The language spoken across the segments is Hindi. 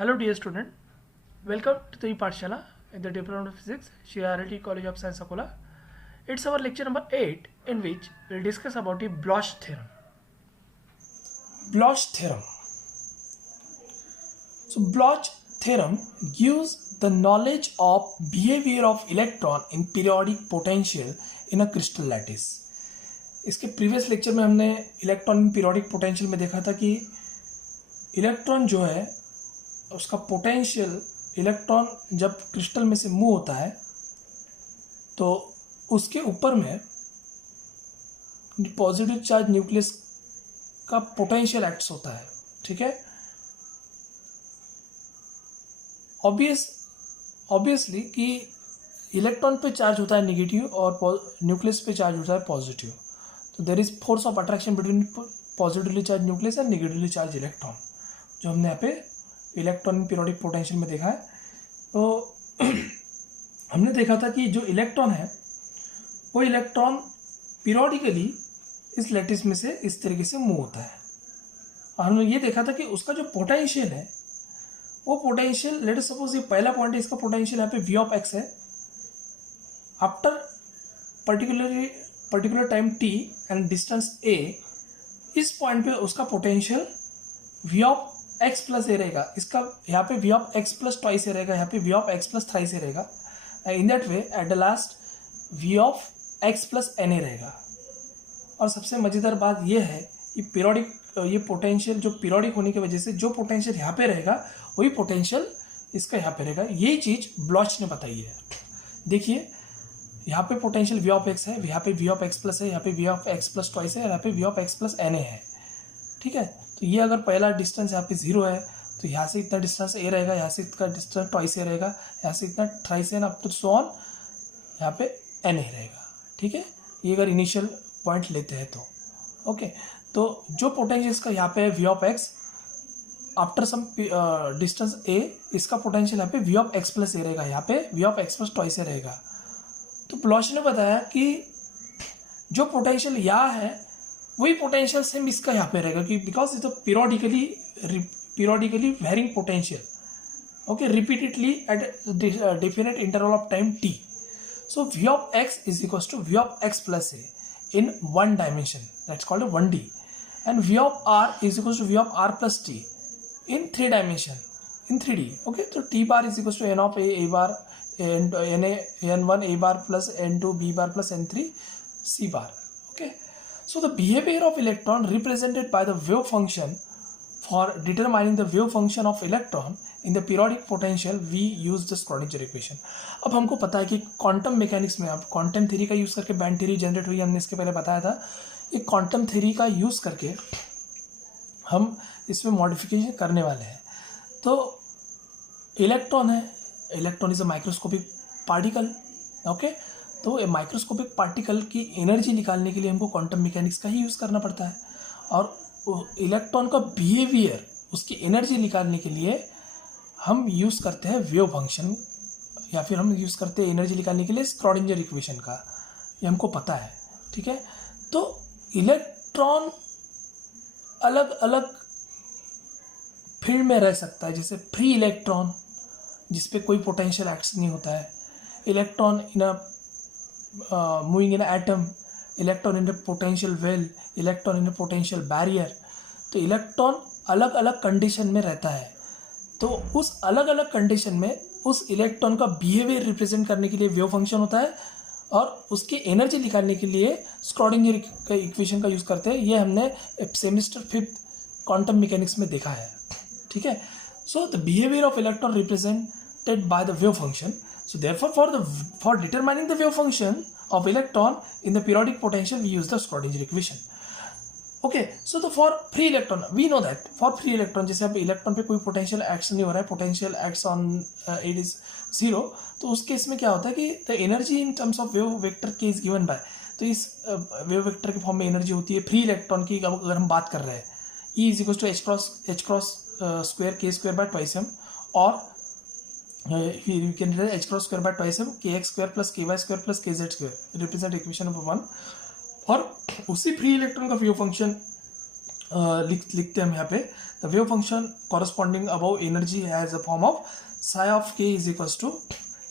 Hello dear student, welcome to the Pathshala in the Department of Physics, CRLT College of Science Akola. It's our lecture number 8 in which we'll discuss about the Bloch theorem. Bloch theorem. So Bloch theorem gives the knowledge of behavior of electron in periodic potential in a crystal lattice. इसके प्रीवियस लेक्चर में हमने इलेक्ट्रॉन इन पीरियोडिक पोटेंशियल में देखा था कि इलेक्ट्रॉन जो है उसका पोटेंशियल, इलेक्ट्रॉन जब क्रिस्टल में से मूव होता है तो उसके ऊपर में पॉजिटिव चार्ज न्यूक्लियस का पोटेंशियल एक्ट्स होता है. ठीक है, ऑब्वियसली कि इलेक्ट्रॉन पे चार्ज होता है नेगेटिव और न्यूक्लियस पे चार्ज होता है पॉजिटिव. तो there is force of attraction between positively charge nucleus and negatively charge electron, जो हमने यहाँ पे इलेक्ट्रॉन पीरियोडिक पोटेंशियल में देखा है. तो हमने देखा था कि जो इलेक्ट्रॉन है वो इलेक्ट्रॉन पीरियोडिकली इस लैटिस में से इस तरीके से मूव होता है. और हमने ये देखा था कि उसका जो पोटेंशियल है वो पोटेंशियल, लेट अस सपोज ये पहला पॉइंट है, इसका पोटेंशियल यहाँ पे v ऑफ x है. After particular time t and distance a, इस पॉइंट पे उसका potential v of x plus a रहेगा. इसका यहाँ पे v of x plus twice a रहेगा, यहाँ पे v of x plus thrice a रहेगा. In that way at the last v of x plus n a रहेगा. और सबसे मज़ेदार बात यह है कि पीरियोडिक, ये पोटेंशियल जो पीरियोडिक होने की वजह से जो पोटेंशियल यहाँ पे रहेगा वही पोटेंशियल इसका यहाँ पे रहेगा. यही चीज़ ब्लॉच ने बताई है. देखिए यहाँ पे पोटेंशियल v ऑफ x है, यहाँ पे v ऑफ x प्लस है, यहाँ पे v of x plus twice है, यहाँ पे v of x plus n a है. ठीक है, तो ये अगर पहला डिस्टेंस यहाँ पे 0 है तो यहाँ से इतना डिस्टेंस a रहेगा, यहाँ से इतना डिस्टेंस ट्वाइस ए रहेगा, यहाँ से इतना thrice n up to so on, यहाँ पे एन ए रहेगा. ठीक है, ये अगर इनिशियल पॉइंट लेते हैं तो ओके. तो जो पोटेंशियल इसका यहाँ पे है v of x after some distance a, इसका पोटेंशियल यहाँ पे v of x plus a रहेगा, यहाँ पे v of x plus twice a रहेगा. तो ब्लॉच ने बताया कि जो पोटेंशियल यहाँ है वही पोटेंशियल सेम इसका यहाँ पे रहेगा, कि because it's periodically varying potential, okay, repeatedly at definite interval of time t. So v of x is equal to v of x plus a in one dimension, that's called a 1D, and v of r is equal to v of r plus t in 3 dimension, in 3D. okay, so t bar is equal to n of a bar, n1 a bar plus n2 b bar plus n3 c bar. okay, so the behavior of electron represented by the wave function. For determining the wave function of electron in the periodic potential we use the Schrödinger equation. अब हमको पता है कि क्वांटम मैकेनिक्स में, अब क्वांटम थ्योरी का यूज़ करके बैंड थ्योरी जनरेट हुई, हमने इसके पहले बताया था. एक क्वांटम थ्योरी का यूज़ करके हम इसमें मॉडिफिकेशन करने वाले हैं. तो इलेक्ट्रॉन है, electron is a microscopic particle. Okay, तो माइक्रोस्कोपिक पार्टिकल की एनर्जी निकालने के लिए हमको क्वांटम मैकेनिक्स का ही यूज़ करना पड़ता है. और इलेक्ट्रॉन का बिहेवियर, उसकी एनर्जी निकालने के लिए हम यूज़ करते हैं वेव फंक्शन, या फिर हम यूज़ करते हैं एनर्जी निकालने के लिए स्क्रॉडिंजर इक्वेशन का. ये हमको पता है. ठीक है, तो इलेक्ट्रॉन अलग अलग फील्ड में रह सकता है, जैसे फ्री इलेक्ट्रॉन जिसपे कोई पोटेंशियल एक्ट्स नहीं होता है, electron in a moving in atom, electron in a potential well, electron in a potential barrier. तो इलेक्ट्रॉन अलग अलग कंडीशन में रहता है. तो उस अलग अलग कंडीशन में उस इलेक्ट्रॉन का बिहेवियर रिप्रेजेंट करने के लिए वेव फंक्शन होता है, और उसकी एनर्जी निकालने के लिए स्क्रॉडिंजर इक्वेशन का यूज़ करते हैं. ये हमने सेमेस्टर 5th क्वांटम मैकेनिक्स में देखा है. ठीक है, so the behaviour of electron represented by the wave function. So therefore for determining the wave function of electron in the periodic potential we use the Schrödinger equation. Okay, so the for free electron we know that for free electron, जैसे अब इलेक्ट्रॉन पे कोई पोटेंशियल एक्शन नहीं हो रहा है, potential acts on it is 0, तो उस केस में क्या होता है कि the energy in terms of wave vector के इज गिवन बाय. तो इस वेव वेक्टर के फॉर्म में एनर्जी होती है फ्री इलेक्ट्रॉन की. अगर हम बात कर रहे हैं E is equal to h cross square k square by twice m, और you can write h cross square by twice m kx square plus ky square plus kz square represent equation number 1. और उसी फ्री इलेक्ट्रॉन का वेव फंक्शन लिखते हैं हम यहाँ पे the wave function corresponding above energy has a form of psi of k is equals to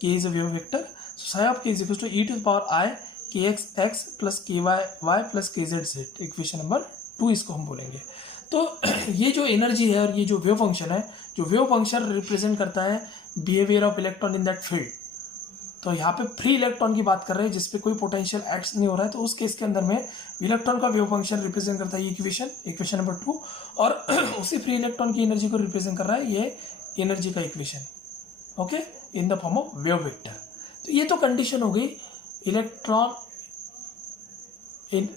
k is a wave vector psi of k is equals to e to the power i k x x plus k y y plus k z z equation number 2 इसको हम बोलेंगे। तो ये जो एनर्जी है और ये जो वेव फंक्शन है, जो वेव फंक्शन रिप्रेजेंट करता है behaviour of electron in that field. तो यहाँ पे फ्री इलेक्ट्रॉन की बात कर रहे हैं जिसपे कोई पोटेंशियल एक्ट्स नहीं हो रहा है, तो उस केस के अंदर में इलेक्ट्रॉन का वेव फंक्शन रिप्रेजेंट करता है ये इक्वेशन नंबर 2, और उसी फ्री इलेक्ट्रॉन की एनर्जी को रिप्रेजेंट कर रहा है ये एनर्जी का equation, okay, in the form of wave vector. तो ये तो कंडीशन हो गई electron in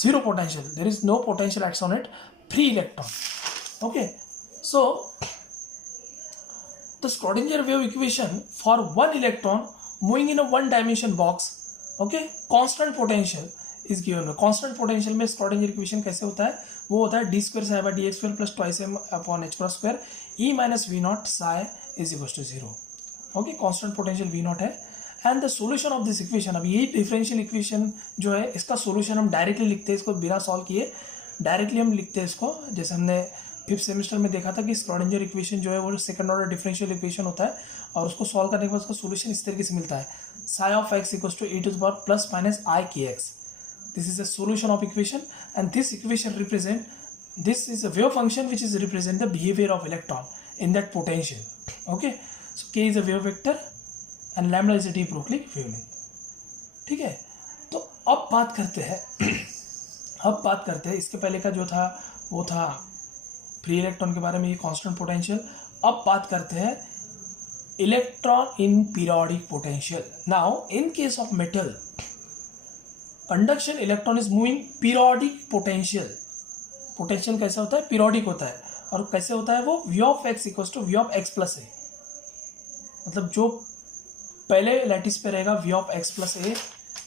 zero potential, there is no potential acts on it, free electron, okay. So the Schrodinger wave equation for one electron moving in a one dimension box, okay, constant potential is given। constant potential में Schrodinger equation कैसे होता है, वो होता है d square psi by dx square plus twice m upon h cross square e minus v naught psi is equals to 0, okay, constant potential v naught है। And the solution of this equation, अब यही डिफरेंशियल इक्वेशन जो है इसका सोल्यूशन हम डायरेक्टली लिखते हैं, इसको बिना सॉल्व किए डायरेक्टली हम लिखते हैं इसको। जैसे हमने 5th सेमेस्टर में देखा था कि स्क्रॉडिंजर इक्वेशन जो है वो सेकंड ऑर्डर डिफरेंशियल इक्वेशन होता है, और उसको सॉल्व करने के बाद उसका सोल्यूशन इस तरीके से मिलता है psi of x equals to e to the power plus minus i k x. This is the solution of equation and this equation represent, this is a wave function which is represent the behaviour of electron in that potential, okay. So k is a wave vector and lambda is a de Broglie wavelength, ठीक है। तो अब बात करते हैं इसके पहले का जो था वो था फ्री इलेक्ट्रॉन के बारे में, ये कांस्टेंट पोटेंशियल। अब बात करते हैं electron in periodic potential. Now in case of metal conduction electron is moving periodic potential. Potential कैसा होता है, पीरियोडिक होता है, और कैसे होता है वो v of x equals to v of x plus a, मतलब जो पहले लैटिस पे रहेगा v of x plus a,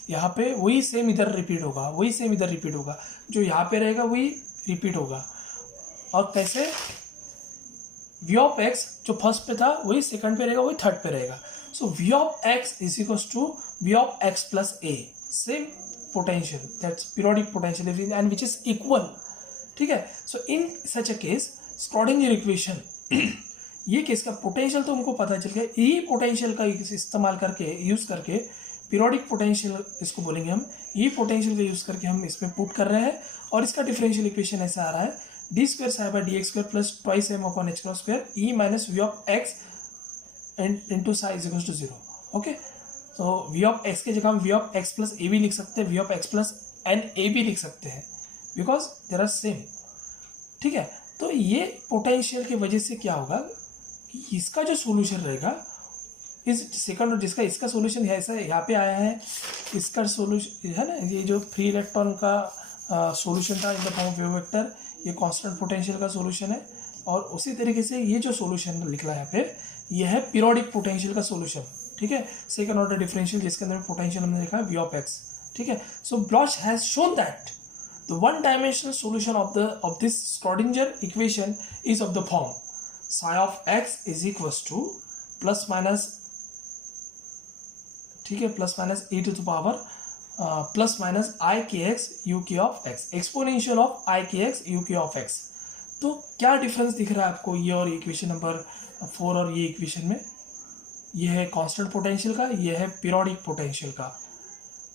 यहाँ पे वही सेम इधर रिपीट होगा, वही सेम इधर रिपीट होगा, जो यहाँ पे रहेगा वही रिपीट होगा। और कैसे v ऑफ एक्स जो फर्स्ट पे था वही सेकंड पे रहेगा, वही थर्ड पे रहेगा। So v of x is equals to v of x plus a, same potential, that's periodic potential and which is equal, ठीक है। So in such a case Schrodinger equation, ये केस का पोटेंशियल तो हमको पता चल गया, यही पोटेंशियल का इस्तेमाल करके यूज करके पीरियोडिक पोटेंशियल इसको बोलेंगे हम, ये पोटेंशियल का यूज करके हम इसमें पुट कर रहे हैं, और इसका डिफरेंशियल इक्वेशन ऐसा आ रहा है d square psi by d x square plus twice m upon h cross square e minus v of x into psi is equals to 0, okay. तो वी ऑफ एक्स के जगह हम v of x plus a भी लिख सकते हैं, v of x plus n a भी लिख सकते हैं, बिकॉज देर आर सेम, ठीक है। तो ये पोटेंशियल की वजह से क्या होगा, इसका जो सॉल्यूशन रहेगा इस सेकंड, जिसका इसका सॉल्यूशन है ऐसा यहाँ पे आया है, इसका सॉल्यूशन है ना, ये जो फ्री इलेक्ट्रॉन का सॉल्यूशन था in the form of wave vector, ये कांस्टेंट पोटेंशियल का सॉल्यूशन है, और उसी तरीके से ये जो सॉल्यूशन लिखा है यहाँ पे ये है पीरियोडिक पोटेंशियल का सॉल्यूशन, ठीक है, सेकंड ऑर्डर डिफरेंशियल जिसके अंदर पोटेंशियल हमने लिखा है वी ऑफ एक्स, ठीक है। So Bloch has shown that the one dimensional solution of this Schrodinger equation is of the form psi of x is equals to plus minus, ठीक है, plus minus e to the power plus minus i k x u k of x, exponential of i k x u k of x. तो क्या डिफरेंस दिख रहा है आपको ये और इक्वेशन नंबर 4 और ये इक्वेशन में, ये है कांस्टेंट पोटेंशियल का, ये है पीरियोडिक पोटेंशियल का।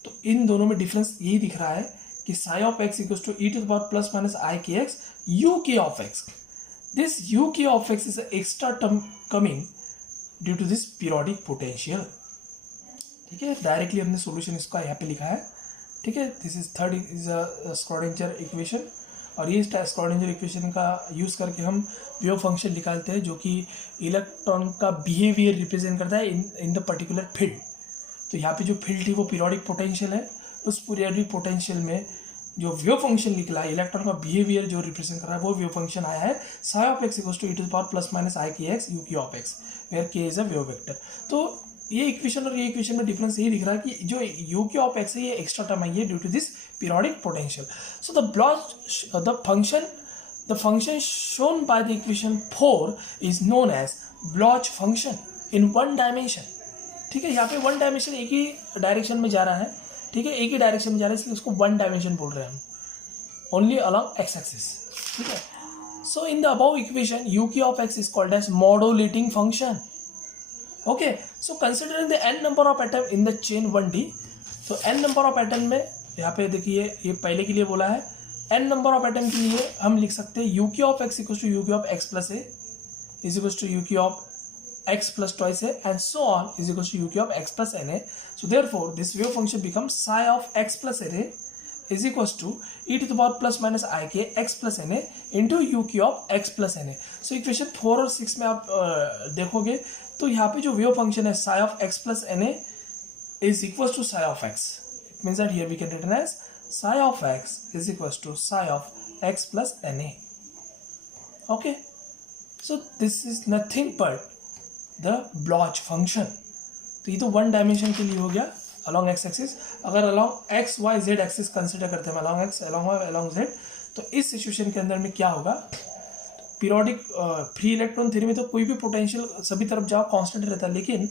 तो इन दोनों में डिफरेंस यही दिख रहा है कि psi of x equals to e to the power plus minus i k x u k of x. This u k of x is an extra term coming due to this periodic potential. ठीक है, डायरेक्टली हमने सॉल्यूशन इसका यहाँ पे लिखा है, ठीक है। This is third is a Schrodinger equation, और ये स्क्रॉडिंजर इक्वेशन का यूज़ करके हम वेव फंक्शन निकालते हैं जो कि इलेक्ट्रॉन का बिहेवियर रिप्रेजेंट करता है इन द पर्टिकुलर फील्ड। तो यहाँ पे जो फील्ड थी वो पीरियोडिक पोटेंशियल है, उस पीरियोडिक पोटेंशियल में जो वेव फंक्शन निकला है इलेक्ट्रॉन का बिहेवियर जो रिप्रेजेंट कर रहा है वो वेव फंक्शन आया है psi of x equals to e to the power plus minus i k x u k of x, where k is a wave vector. तो ये इक्वेशन और ये इक्वेशन में डिफरेंस यही दिख रहा है कि जो यू की ऑफ एक्स है ये एक्स्ट्रा टर्म आई है due to this periodic potential. So the function shown by the equation 4 is known as Bloch function in one dimension. ठीक है, यहाँ पे वन डायमेंशन एक ही डायरेक्शन में जा रहा है, ठीक है, एक ही डायरेक्शन में जा रहा है, इसलिए उसको वन डायमेंशन बोल रहे हैं हम। only along x-axis. ठीक है. So in the above equation, uk of x is called as modulating function. Okay. So considering the n number of atom in the chain 1D, तो n number of atom में यहाँ पे देखिए ये पहले के लिए बोला है, n number of atom के लिए हम लिख सकते हैं uk of x equals to uk of x plus a is equals to uk of x plus twice a and so on is equals to uk of x plus na. So therefore this wave function becomes psi of x plus na is equals to e to the power plus minus I k x plus na into uk of x plus na. So equation 4 और 6 में आप देखोगे तो यहाँ पे जो वेव फंक्शन है psi of x plus na is equals to psi of x. It means that here we can written as psi of x is equals to psi of x plus na. Okay, so this is nothing but the Bloch function. तो ये तो वन डायमेंशन के लिए हो गया along x एक्सिस. अगर along x y z axis consider करते हैं along x along y along z, तो इस सिचुएशन के अंदर में क्या होगा, पीरियोडिक फ्री इलेक्ट्रॉन थ्योरी में तो कोई भी पोटेंशियल सभी तरफ जाओ कांस्टेंट रहता है, लेकिन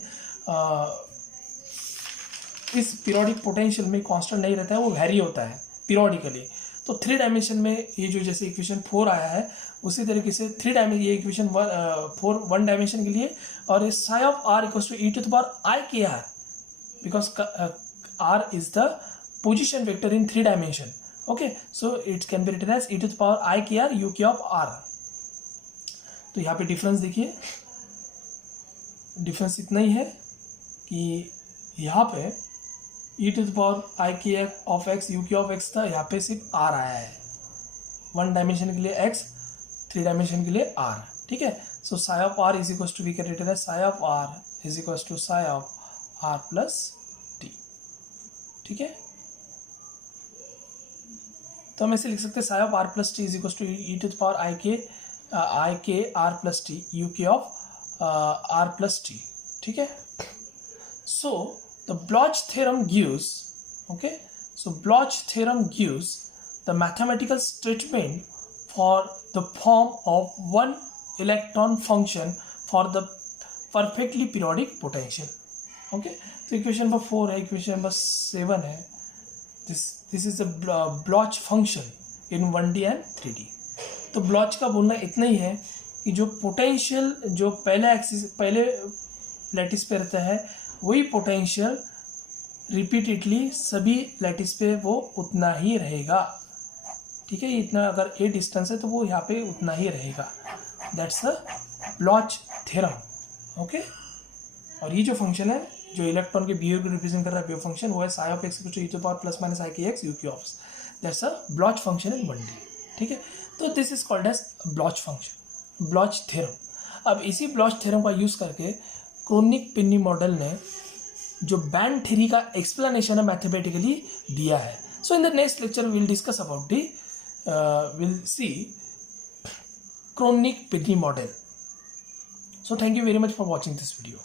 इस पीरियोडिक पोटेंशियल में कांस्टेंट नहीं रहता है, वो वेरी होता है पीरियोडिकली. तो थ्री डायमेंशन में ये जो जैसे इक्वेशन 4 आया है उसी तरीके से थ्री डायमेंशन ये इक्वेशन 4 वन डायमेंशन के लिए, और ये psi of r equals to e to the power I k r because r is the position vector in three dimension. Okay, so it can be written as e to the power I k r u k of r. तो यहाँ पे डिफरेंस देखिए, डिफरेंस इतना ही है कि यहाँ पे e to the power I k of x u k of x था, यहाँ पे सिर्फ r आया है. वन डायमेंशन के लिए x, थ्री डायमेंशन के लिए r. ठीक है. So psi of r is equals to we can written as psi of r is equals to psi of r plus t. ठीक है. तो हम ऐसे लिख सकते हैं psi of r plus t is equals to e to the power I k r plus t u k of r plus t. ठीक है. So the Bloch theorem gives, okay, so Bloch theorem gives the mathematical statement for the form of one electron function for the perfectly periodic potential. Okay, तो इक्वेशन नंबर 4 है, इक्वेशन नंबर 7 है. this is the Bloch function in 1D and 3D. तो Bloch का बोलना इतना ही है कि जो पोटेंशियल जो पहले लैटिस पे रहता है वही पोटेंशियल रिपीटेडली सभी लैटिस पे वो उतना ही रहेगा. ठीक है. इतना अगर ए डिस्टेंस है तो वो यहाँ पे उतना ही रहेगा. That's the blotch theorem. Okay. और ये जो फंक्शन है जो इलेक्ट्रॉन के बिहेवियर को रिप्रेजेंट कर रहा है वेव फंक्शन, वो है psi of x to e to power plus minus I k x u k of. That's a Bloch function in 1D. ठीक है. तो this is called as Bloch function, Bloch theorem. अब इसी ब्लॉच थ्योरम का यूज करके क्रोनिक-पेनी मॉडल ने जो बैंड थ्योरी का एक्सप्लेनेशन है मैथमेटिकली दिया है. So in the next lecture will discuss about the will see Kronig Penney model. So thank you very much for watching this video.